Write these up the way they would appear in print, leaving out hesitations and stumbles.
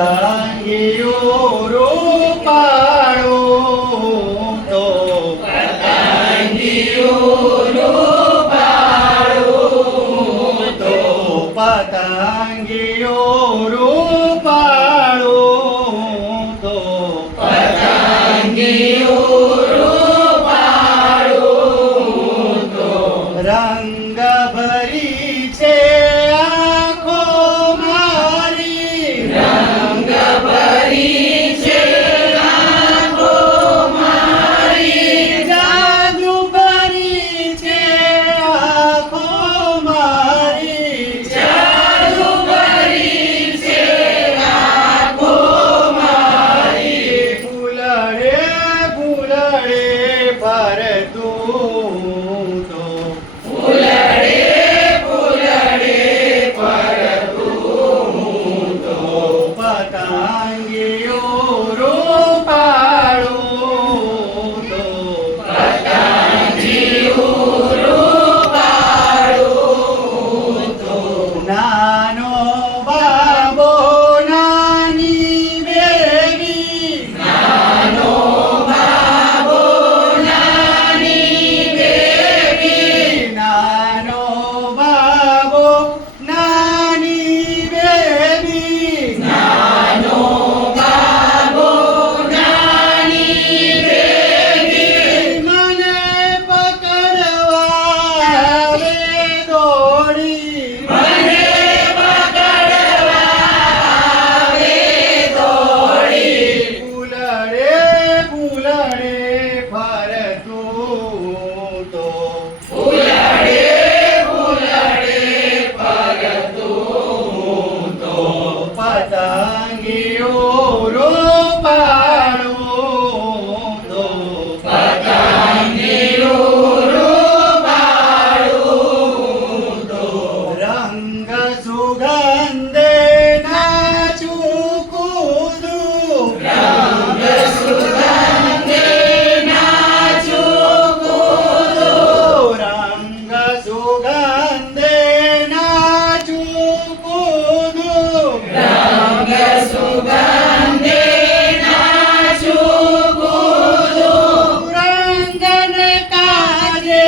પતંગિયો રૂપાળું તો પતંગિયો રૂપાળું તો રંગ ભરી છે આંખો મારી, રંગ ભરી છે આંખો મારી, જાદુ ભરી છે આંખો મારી, જાદુ ભરી છે આંખો મારી. ફૂલડે ફૂલડે ફરતું તો ફૂલડે ફૂલડે ફરતું તો પતંગિયો રૂપાળું તો પતંગિયો રૂપાળું તો નાનો બાબો નાની બેબી, નાનો બાબો નાની બેબી, નાનો બાબો નાની બેબી, નાનો બાબો નાની બેબી, મને પકડવા આવે દોડી, મને પકડવા આવે દોડી. ફૂલડે ફૂલડે ફરતું તો ફૂલડે ફૂલડે ફરતું તો પતંગિયો રૂપાળું તો પતંગિયો રૂપાળું તો રંગ સુગંધે નાચું કૂદું, રંગ સુગંધે નાચું કૂદું, રંગ સુગંધે નાચું કૂદું, રંગ સુગંધે નાચું કૂદું, રંગને કાજે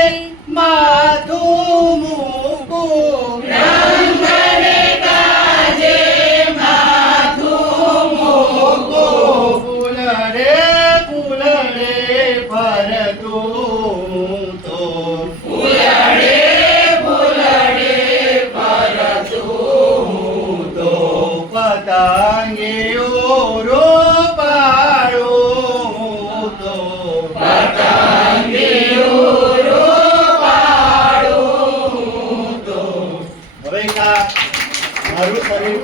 માથું મૂકું, રંગને કાજે માથું મૂકું. ફૂલડે ફૂલડે ફરતું તો ફૂલડે ફૂલડે ફરતું તો પતંગિયો રૂપાળું તો પતંગિયો રૂપાળું તો હવે મારું શરીર